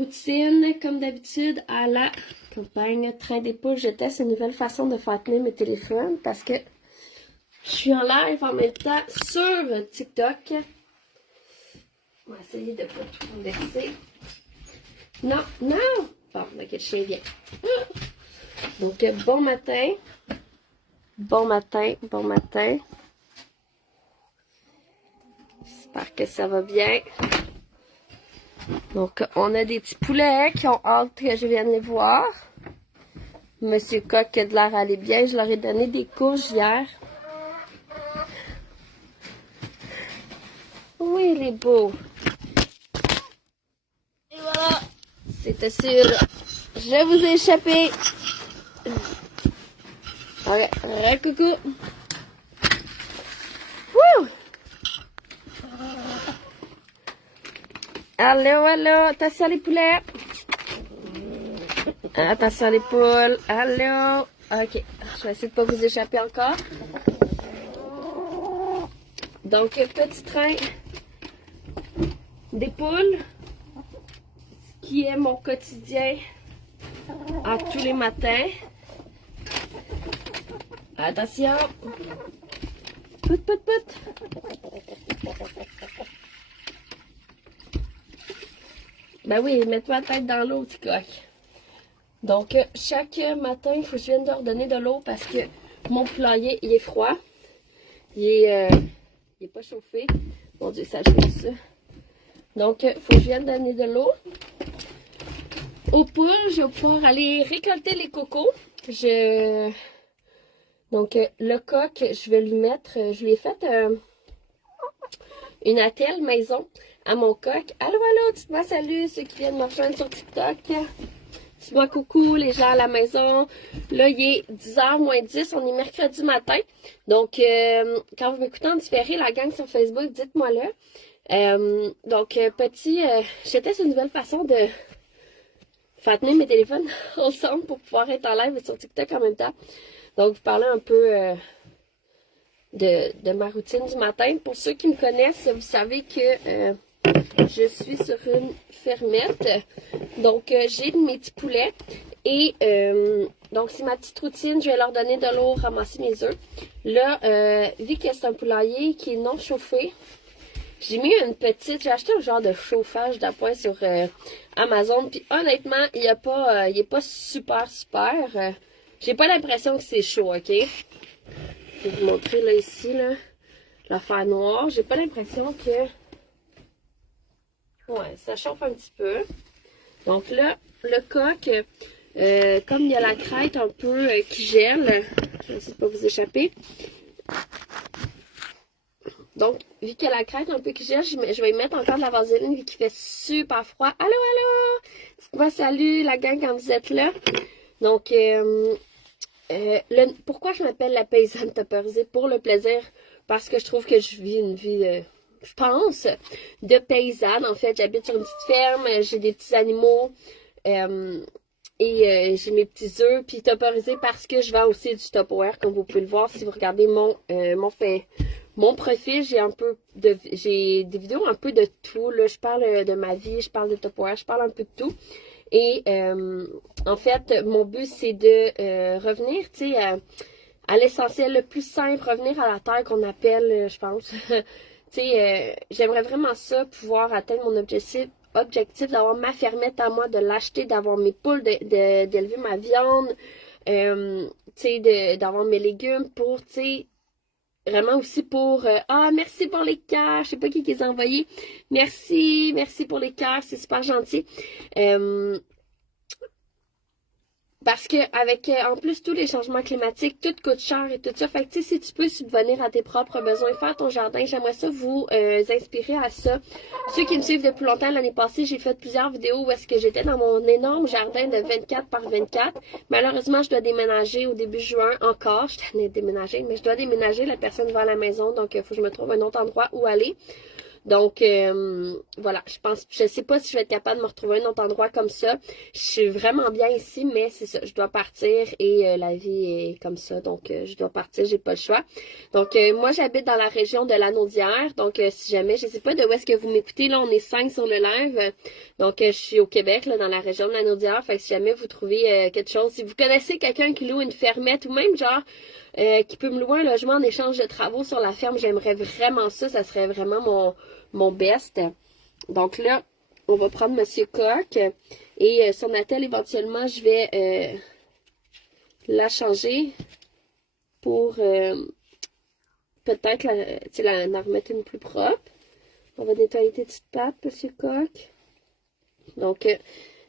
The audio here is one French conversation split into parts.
routine, comme d'habitude, à la campagne Train des poules. Je teste une nouvelle façon de faire tenir mes téléphones parce que je suis en live en même temps sur TikTok. On va essayer de ne pas tout renverser. Non, non! Bon, ok, le chien vient. Donc, bon matin. Bon matin, bon matin. J'espère que ça va bien. Donc, on a des petits poulets qui ont hâte que je vienne les voir. Monsieur Coq a de l'air à aller bien. Je leur ai donné des courges hier. Oui, il est beau. Et voilà. C'était sûr. Je vous ai échappé. Ok, coucou. Wouh! Allô, allô. Attention les poulets. Attention les poules. Allô. Ok, je vais essayer de pas vous échapper encore. Donc, petit train des poules, ce qui est mon quotidien à tous les matins. Attention. Pout, pout, pout. Ben oui, mets-toi la tête dans l'eau, petit coq. Donc, chaque matin, il faut que je vienne leur donner de l'eau parce que mon poulailler, il est froid. Il est pas chauffé. Mon Dieu, ça joue ça. Donc, il faut que je vienne donner de l'eau. Aux poules, je vais pouvoir aller récolter les cocos. Donc, le coq, je vais lui mettre... Je lui ai fait une attelle maison à mon coq. Allô, allô, dites-moi salut, ceux qui viennent me rejoindre sur TikTok. Dites-moi coucou, les gens à la maison. Là, il est 10h moins 10, on est mercredi matin. Donc, quand vous m'écoutez en différé, la gang sur Facebook, dites-moi-le. Donc, je teste une nouvelle façon de faire tenir mes téléphones ensemble pour pouvoir être en live sur TikTok en même temps. Donc, vous parlez un peu de ma routine du matin. Pour ceux qui me connaissent, vous savez que je suis sur une fermette. Donc, j'ai mes petits poulets. Et donc, c'est ma petite routine. Je vais leur donner de l'eau, ramasser mes œufs. Là, vu que c'est un poulailler qui est non chauffé, j'ai mis j'ai acheté un genre de chauffage d'appoint sur Amazon. Puis honnêtement, il est pas super. J'ai pas l'impression que c'est chaud, ok? Je vais vous montrer là ici, là, l'affaire noire. J'ai pas l'impression que... Ouais, ça chauffe un petit peu. Donc là, le coq, comme il y a la crête un peu qui gèle, je vais essayer de pas vous échapper. Donc, vu qu'il y a la crête un peu qui gèle, je vais y mettre encore de la vaseline vu qu'il fait super froid. Allô, allô! Dites-moi salut la gang quand vous êtes là. Donc, pourquoi je m'appelle la paysanne topperisée? Pour le plaisir, parce que je trouve que je vis une vie, je pense, de paysanne. En fait, j'habite sur une petite ferme, j'ai des petits animaux et j'ai mes petits œufs. Puis topperisée parce que je vends aussi du Tupperware, comme vous pouvez le voir si vous regardez mon profil. J'ai des vidéos un peu de tout. Là, je parle de ma vie, je parle de Tupperware, je parle un peu de tout. Et en fait, mon but, c'est de revenir, tu sais, à l'essentiel, le plus simple, revenir à la terre qu'on appelle, je pense. Tu sais, j'aimerais vraiment ça, pouvoir atteindre mon objectif d'avoir ma fermette à moi, de l'acheter, d'avoir mes poules, d'élever ma viande, tu sais, d'avoir mes légumes pour, tu sais, vraiment aussi pour... merci pour les cœurs, je sais pas qui les a envoyés. Merci pour les cœurs, c'est super gentil. Parce que avec en plus tous les changements climatiques, tout coûte cher et tout ça. Fait que tu sais, si tu peux subvenir à tes propres besoins, faire ton jardin, j'aimerais ça vous inspirer à ça. Ceux qui me suivent depuis longtemps, l'année passée, j'ai fait plusieurs vidéos où est-ce que j'étais dans mon énorme jardin de 24 par 24. Malheureusement, je dois déménager au début juin encore. Je tenais à déménager, mais je dois déménager, la personne va à la maison, donc il faut que je me trouve un autre endroit où aller. Donc, voilà, je sais pas si je vais être capable de me retrouver un autre endroit comme ça. Je suis vraiment bien ici, mais c'est ça, je dois partir et la vie est comme ça, donc je dois partir, j'ai pas le choix. Donc, moi, j'habite dans la région de Lanaudière, donc si jamais, je sais pas de où est-ce que vous m'écoutez, là, on est 5 sur le live, donc je suis au Québec, là, dans la région de Lanaudière, fait que si jamais vous trouvez quelque chose, si vous connaissez quelqu'un qui loue une fermette ou même genre qui peut me louer un logement en échange de travaux sur la ferme, j'aimerais vraiment ça serait vraiment mon best. Donc là, on va prendre Monsieur Coq et son attel, éventuellement, je vais la changer pour peut-être la remettre une plus propre. On va nettoyer tes petites pattes, Monsieur Coq. Donc, tu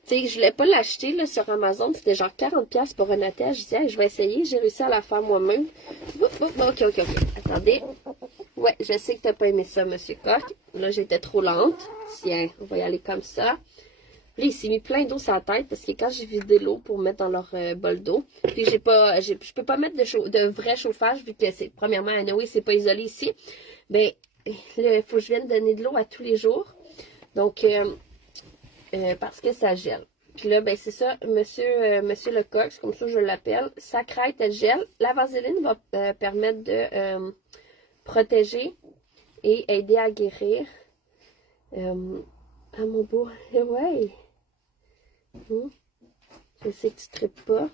sais, je voulais pas l'acheter là sur Amazon, c'était genre 40$ pour un attel. Je disais, hey, je vais essayer, j'ai réussi à la faire moi-même. Ok. Attendez. Ouais, je sais que t'as pas aimé ça, Monsieur Coq. Là, j'étais trop lente. Tiens, on va y aller comme ça. Là, il s'est mis plein d'eau sur la tête parce que quand j'ai vidé l'eau pour mettre dans leur bol d'eau, puis je peux pas mettre de vrai chauffage vu que c'est, premièrement, anyway, c'est pas isolé ici. Ben, là, il faut que je vienne donner de l'eau à tous les jours. Donc, parce que ça gèle. Puis là, ben c'est ça, monsieur le coq, c'est comme ça que je l'appelle. Sa crête, elle gèle. La vaseline va permettre de protéger et aider à guérir. Ah mon beau, ouais. Je sais que tu ne tripes pas.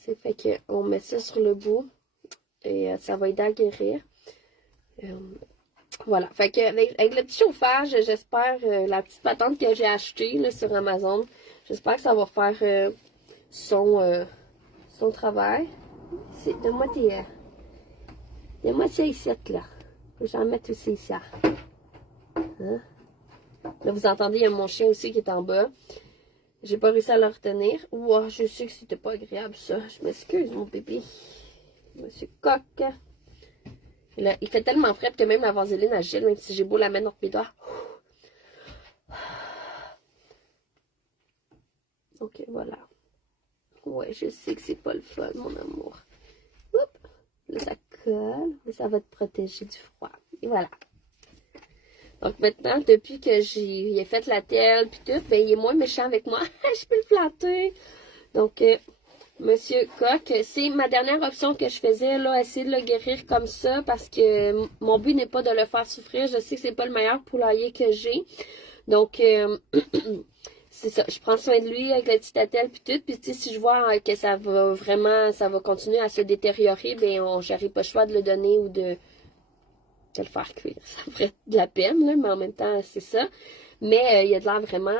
C'est fait qu'on met ça sur le bout et ça va aider à guérir. Voilà, fait que avec le petit chauffage, j'espère, la petite patente que j'ai achetée là, sur Amazon, j'espère que ça va faire son travail. Donne-moi ça ici, là. Faut que j'en mette aussi ici. Hein? Là, vous entendez, il y a mon chien aussi qui est en bas. J'ai pas réussi à le retenir. Ouah, je sais que c'était pas agréable, ça. Je m'excuse, mon bébé. Monsieur Coq. Là, il fait tellement frais que même la vaseline agile, même si j'ai beau la mettre entre mes doigts. Ok, voilà. Ouais, je sais que c'est pas le fun, mon amour. Oups. Là, ça colle. Mais ça va te protéger du froid. Et voilà. Donc maintenant, depuis que j'ai fait la telle puis tout, ben il est moins méchant avec moi. Je peux le flatter. Donc, Monsieur Coq, c'est ma dernière option que je faisais, là, essayer de le guérir comme ça, parce que mon but n'est pas de le faire souffrir. Je sais que c'est pas le meilleur poulailler que j'ai. Donc, c'est ça. Je prends soin de lui avec la petite attelle puis tout. Puis tu sais, si je vois que ça va continuer à se détériorer, ben j'aurai pas le choix de le donner ou de le faire cuire. Ça ferait de la peine, là, mais en même temps, c'est ça. Mais il a de l'air vraiment,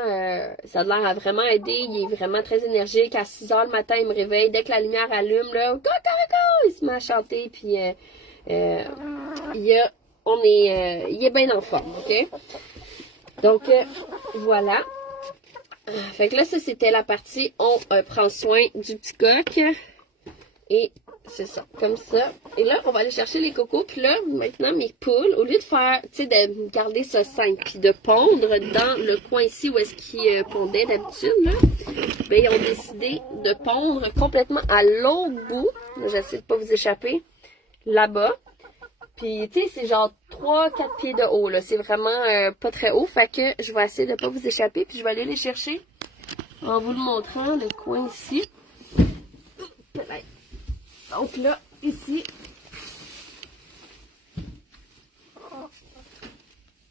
ça a de l'air à vraiment aider. Il est vraiment très énergique. À 6 heures le matin, il me réveille. Dès que la lumière allume, là, il se met à chanter. Puis il est bien en forme, ok? Donc, voilà. Fait que là, ça, c'était la partie on prend soin du petit coq. Et c'est ça, comme ça. Et là, on va aller chercher les cocos. Puis là, maintenant, mes poules, au lieu de faire, tu sais, de garder ça simple, puis de pondre dans le coin ici où est-ce qu'ils pondaient d'habitude, là, ben, ils ont décidé de pondre complètement à l'autre bout. J'essaie de pas vous échapper. Là-bas. Puis, tu sais, c'est genre 3-4 pieds de haut, là. C'est vraiment pas très haut. Fait que je vais essayer de pas vous échapper. Puis, je vais aller les chercher en vous le montrant, le coin ici. Donc là, ici.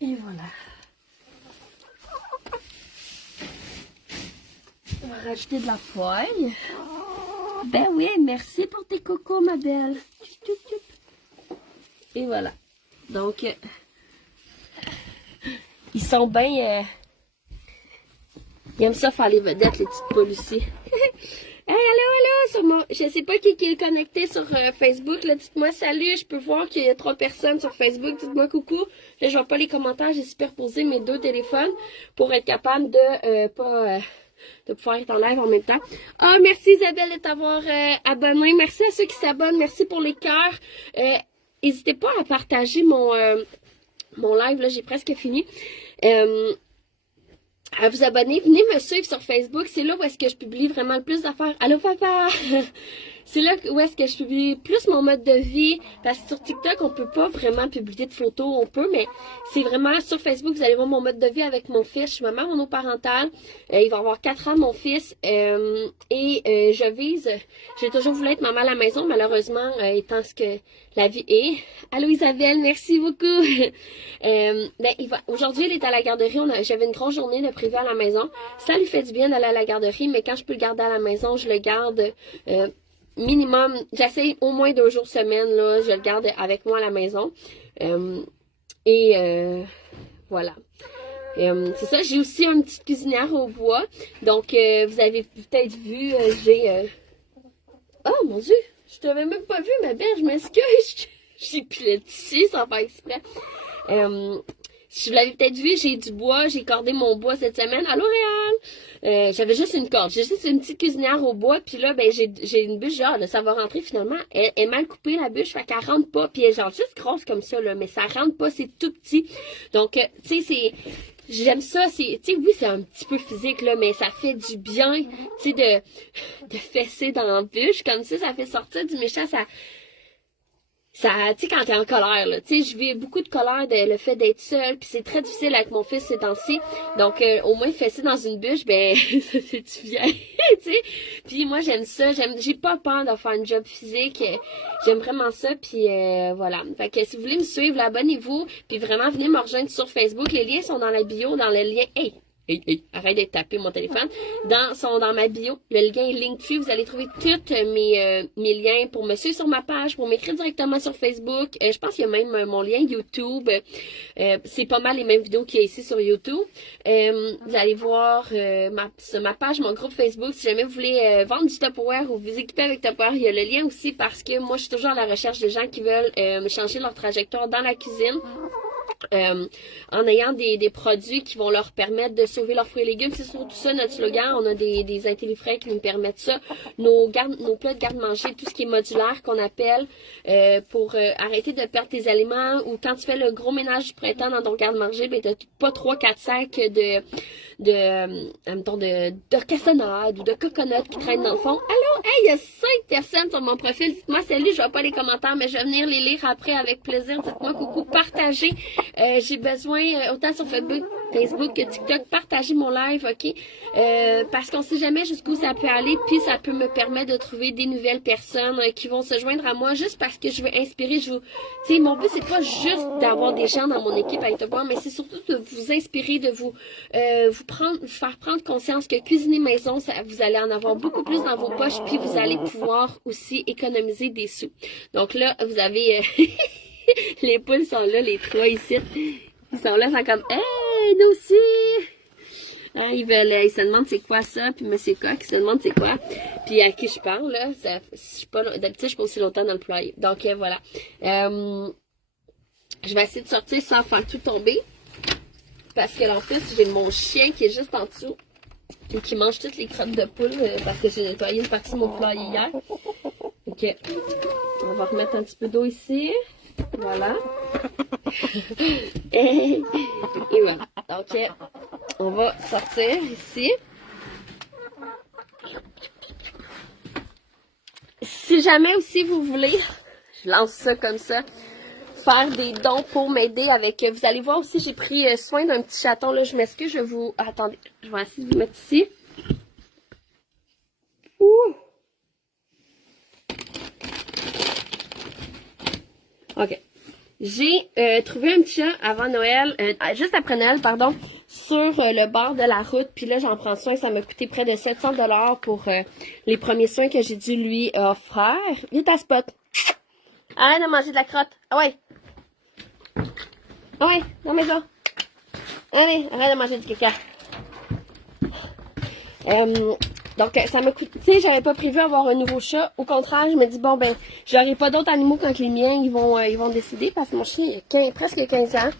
Et voilà. On va rajouter de la feuille. Ben oui, merci pour tes cocos, ma belle. Et voilà. Donc, ils sont bien... ils aiment ça faire les vedettes, les petites poules ici. Hey, allô, je sais pas qui est connecté sur Facebook, là, dites-moi salut, je peux voir qu'il y a 3 personnes sur Facebook, dites-moi coucou. Là, je vois pas les commentaires, j'ai superposé mes 2 téléphones pour être capable de de pouvoir être en live en même temps. Ah, merci Isabelle de t'avoir abonné, merci à ceux qui s'abonnent, merci pour les cœurs. N'hésitez pas à partager mon live, là, j'ai presque fini. À vous abonner, venez me suivre sur Facebook, c'est là où est-ce que je publie vraiment le plus d'affaires. Allô papa! c'est là où est-ce que je publie plus mon mode de vie, parce que sur TikTok, on peut pas vraiment publier de photos, on peut, mais c'est vraiment sur Facebook, vous allez voir mon mode de vie avec mon fils. Je suis maman monoparentale, il va avoir 4 ans, mon fils, je vise, j'ai toujours voulu être maman à la maison, malheureusement, étant ce que la vie est. Allô Isabelle, merci beaucoup. Aujourd'hui, elle est à la garderie, j'avais une grosse journée de privé à la maison. Ça lui fait du bien d'aller à la garderie, mais quand je peux le garder à la maison, je le garde minimum, j'essaye au moins 2 jours semaine, là, je le garde avec moi à la maison. Voilà. C'est ça, j'ai aussi une petite cuisinière au bois. Donc, vous avez peut-être vu, Oh mon Dieu, je t'avais même pas vu, ma belle, je m'excuse. J'ai pilé dessus sans faire exprès. Si vous l'avez peut-être vu, j'ai du bois, j'ai cordé mon bois cette semaine. Allô Réal? J'avais juste une corde, j'ai juste une petite cuisinière au bois, puis là, ben j'ai une bûche, genre, ça va rentrer finalement. Elle est mal coupée, la bûche, fait qu'elle rentre pas, puis elle est genre juste grosse comme ça, là, mais ça rentre pas, c'est tout petit. Donc, tu sais, j'aime ça, tu sais, oui, c'est un petit peu physique, là, mais ça fait du bien, tu sais, de fesser dans la bûche, comme ça fait sortir du méchant, tu sais, quand t'es en colère, là, tu sais, je vis beaucoup de colère le fait d'être seule, puis c'est très difficile avec mon fils ces temps-ci, donc au moins fesser dans une bûche, ben, ça fait du bien, tu sais, puis moi j'aime ça, j'ai pas peur de faire un job physique, j'aime vraiment ça, puis voilà, fait que si vous voulez me suivre, abonnez-vous, puis vraiment venez me rejoindre sur Facebook, les liens sont dans la bio, dans le lien, hey, arrête de taper mon téléphone. Sont dans ma bio. Le lien est Linktree. Vous allez trouver tous mes liens pour me suivre sur ma page, pour m'écrire directement sur Facebook. Je pense qu'il y a même mon lien YouTube. C'est pas mal les mêmes vidéos qu'il y a ici sur YouTube. Vous allez voir sur ma page, mon groupe Facebook. Si jamais vous voulez vendre du Tupperware ou vous équiper avec Tupperware, il y a le lien aussi parce que moi, je suis toujours à la recherche de gens qui veulent changer leur trajectoire dans la cuisine. En ayant des produits qui vont leur permettre de sauver leurs fruits et légumes. C'est surtout ça notre slogan. On a des intellifrais qui nous permettent ça. Nos plats de garde-manger, tout ce qui est modulaire qu'on appelle pour arrêter de perdre tes aliments ou quand tu fais le gros ménage du printemps dans ton garde-manger, ben t'as pas 3-4 sacs de cassonade ou de coconut qui traînent dans le fond. Allô, hey, il y a 5 personnes sur mon profil. Dites-moi salut, je vois pas les commentaires, mais je vais venir les lire après avec plaisir. Dites-moi coucou, partagez. J'ai besoin, autant sur Facebook que TikTok, partager mon live, ok? Parce qu'on sait jamais jusqu'où ça peut aller, puis ça peut me permettre de trouver des nouvelles personnes qui vont se joindre à moi juste parce que je veux inspirer. Tu sais, mon but, c'est pas juste d'avoir des gens dans mon équipe avec Tupperware, mais c'est surtout de vous inspirer, de vous faire prendre conscience que cuisiner maison, vous allez en avoir beaucoup plus dans vos poches, puis vous allez pouvoir aussi économiser des sous. Donc là, vous avez... les poules sont là, les 3 ici. Ils sont là, ils sont comme « Hey, nous aussi! » Hein, ils se demandent c'est quoi ça, puis monsieur Coq, ils se demandent c'est quoi. Puis à qui je parle, là, d'habitude, je suis pas aussi longtemps dans le poulailler. Donc voilà. Je vais essayer de sortir sans faire tout tomber. Parce que en plus, j'ai mon chien qui est juste en dessous. Et qui mange toutes les crottes de poule parce que j'ai nettoyé une partie de mon poulailler hier. Ok. On va remettre un petit peu d'eau ici. Voilà. Et voilà. Donc, on va sortir ici. Si jamais aussi vous voulez, je lance ça comme ça, faire des dons pour m'aider avec... Vous allez voir aussi, j'ai pris soin d'un petit chaton. Là, je m'excuse, je vous... Attendez, je vais essayer de vous mettre ici. Ouh! OK. J'ai trouvé un petit chat avant Noël, juste après Noël, pardon, sur le bord de la route. Puis là, j'en prends soin. Ça m'a coûté près de 700 $ pour les premiers soins que j'ai dû lui offrir. Vite à spot. Arrête de manger de la crotte. Ah ouais. Ah ouais, non mais ça. Allez, arrête de manger du caca. Donc, ça m'a coûté, tu sais, j'avais pas prévu avoir un nouveau chat. Au contraire, je me dis, bon, ben, j'aurai pas d'autres animaux quand les miens, ils vont décider, parce que mon chien, il a presque 15 ans.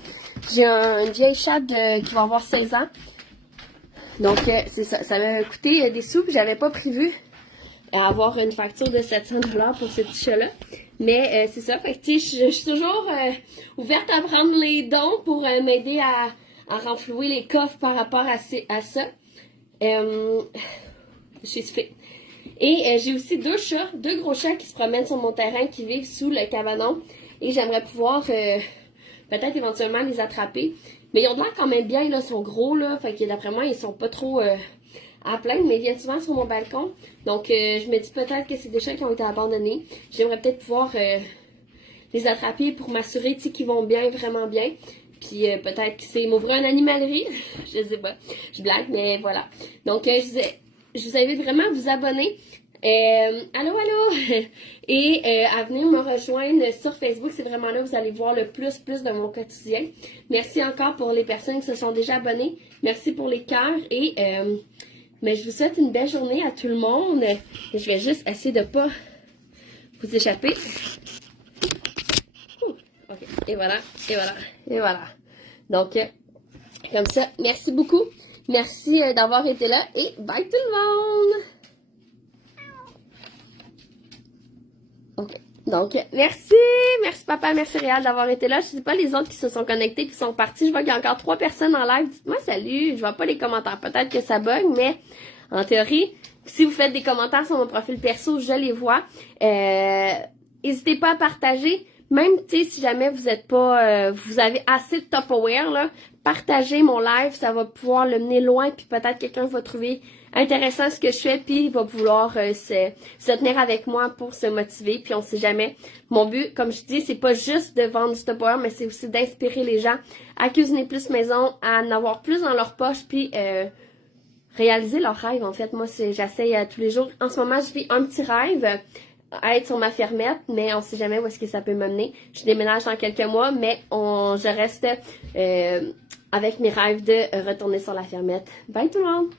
J'ai une vieille chatte qui va avoir 16 ans. Donc, c'est ça. Ça m'a coûté des sous, j'avais pas prévu avoir une facture de 700 $ pour ce petit chat-là. Mais, c'est ça. Fait que, tu sais, je suis toujours ouverte à prendre les dons pour m'aider à renflouer les coffres par rapport à ça. Je suis fait. Et j'ai aussi deux gros chats qui se promènent sur mon terrain, qui vivent sous le cabanon. Et j'aimerais pouvoir peut-être éventuellement les attraper. Mais ils ont l'air quand même bien, là, ils sont gros, là. Fait que d'après moi, ils sont pas trop à plaindre, mais ils viennent souvent sur mon balcon. Donc je me dis peut-être que c'est des chats qui ont été abandonnés. J'aimerais peut-être pouvoir les attraper pour m'assurer qu'ils vont bien, vraiment bien. Puis peut-être que c'est m'ouvrir une animalerie. Je sais pas. Je blague, mais voilà. Donc je vous invite vraiment à vous abonner. Allô, allô! Et à venir me rejoindre sur Facebook. C'est vraiment là que vous allez voir le plus de mon quotidien. Merci encore pour les personnes qui se sont déjà abonnées. Merci pour les cœurs. Et mais je vous souhaite une belle journée à tout le monde. Je vais juste essayer de pas vous échapper. Ok, et voilà, et voilà, et voilà. Donc, comme ça, merci beaucoup. Merci d'avoir été là et bye tout le monde! Ok, donc, merci papa, merci Réal d'avoir été là. Je sais pas les autres qui se sont connectés, qui sont partis. Je vois qu'il y a encore 3 personnes en live. Dites-moi salut, je vois pas les commentaires. Peut-être que ça bug, mais en théorie, si vous faites des commentaires sur mon profil perso, je les vois. N'hésitez pas à partager. Même, tu sais, si jamais vous êtes pas, vous avez assez de Tupperware, là, partagez mon live, ça va pouvoir le mener loin, puis peut-être quelqu'un va trouver intéressant ce que je fais, puis il va vouloir se tenir avec moi pour se motiver, puis on sait jamais. Mon but, comme je dis, c'est pas juste de vendre du Tupperware, mais c'est aussi d'inspirer les gens à cuisiner plus maison, à en avoir plus dans leur poche, puis réaliser leurs rêves, en fait. Moi, j'essaye tous les jours. En ce moment, je vis un petit rêve, à être sur ma fermette, mais on sait jamais où est-ce que ça peut m'amener. Je déménage dans quelques mois, mais je reste avec mes rêves de retourner sur la fermette. Bye tout le monde!